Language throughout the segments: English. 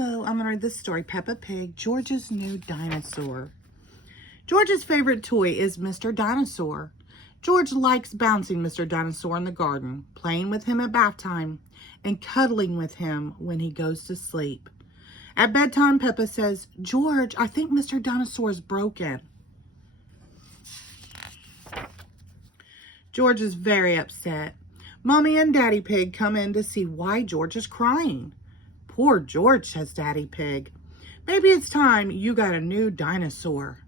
Hello, I'm going to read this story, Peppa Pig, George's New Dinosaur. George's favorite toy is Mr. Dinosaur. George likes bouncing Mr. Dinosaur in the garden, playing with him at bath time, and cuddling with him when he goes to sleep. At bedtime, Peppa says, "George, I think Mr. Dinosaur is broken." George is very upset. Mommy and Daddy Pig come in to see why George is crying. "Poor George," says Daddy Pig. "Maybe it's time you got a new dinosaur."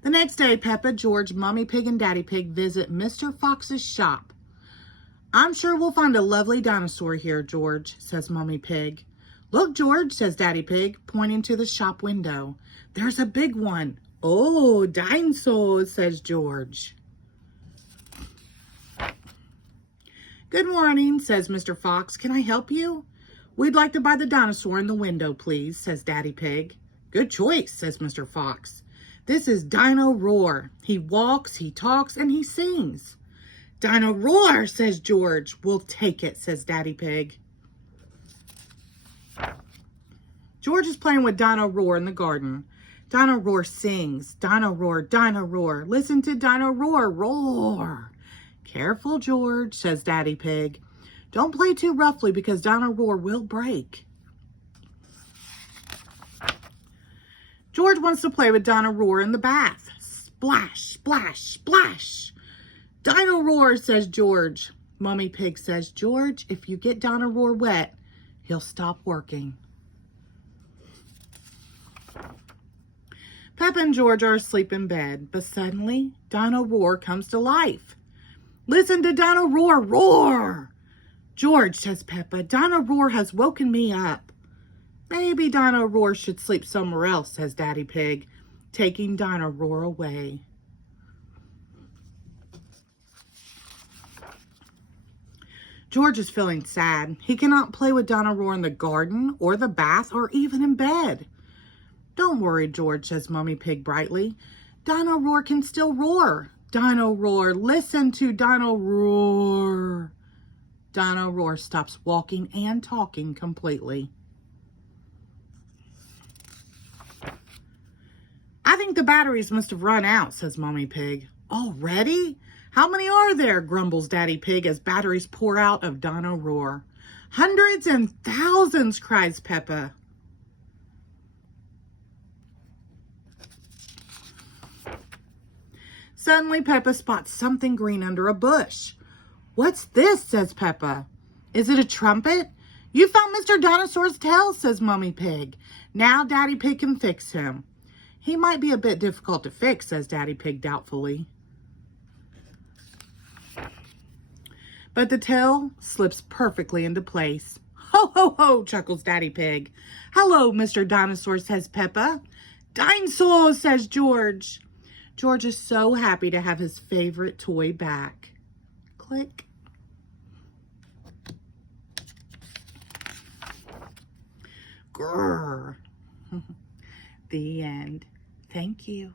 The next day, Peppa, George, Mommy Pig, and Daddy Pig visit Mr. Fox's shop. "I'm sure we'll find a lovely dinosaur here, George," says Mommy Pig. "Look, George," says Daddy Pig, pointing to the shop window. "There's a big one." "Oh, dinosaur," says George. "Good morning," says Mr. Fox. "Can I help you?" "We'd like to buy the dinosaur in the window, please," says Daddy Pig. "Good choice," says Mr. Fox. "This is Dino Roar. He walks, he talks, and he sings." "Dino Roar," says George. "We'll take it," says Daddy Pig. George is playing with Dino Roar in the garden. Dino Roar sings. Dino Roar, Dino Roar. Listen to Dino Roar, roar. "Careful, George," says Daddy Pig. "Don't play too roughly because Dino Roar will break." George wants to play with Dino Roar in the bath. Splash, splash, splash. "Dino Roar," says George. Mommy Pig says, "George, if you get Dino Roar wet, he'll stop working." Peppa and George are asleep in bed, but suddenly Dino Roar comes to life. "Listen to Dino Roar, roar!" "George," says Peppa, "Dino Roar has woken me up." "Maybe Dino Roar should sleep somewhere else," says Daddy Pig, taking Dino Roar away. George is feeling sad. He cannot play with Dino Roar in the garden or the bath or even in bed. "Don't worry, George," says Mommy Pig brightly. "Dino Roar can still roar. Dino Roar, listen to Dino Roar." Dino Roar stops walking and talking completely. "I think the batteries must have run out," says Mommy Pig. "Already? How many are there?" grumbles Daddy Pig as batteries pour out of Dino Roar. "Hundreds and thousands," cries Peppa. Suddenly, Peppa spots something green under a bush. "What's this?" says Peppa. "Is it a trumpet?" "You found Mr. Dinosaur's tail," says Mommy Pig. "Now Daddy Pig can fix him." "He might be a bit difficult to fix," says Daddy Pig doubtfully. But the tail slips perfectly into place. "Ho, ho, ho," chuckles Daddy Pig. "Hello, Mr. Dinosaur," says Peppa. "Dinosaur," says George. George is so happy to have his favorite toy back. Click. Grrr. The end. Thank you.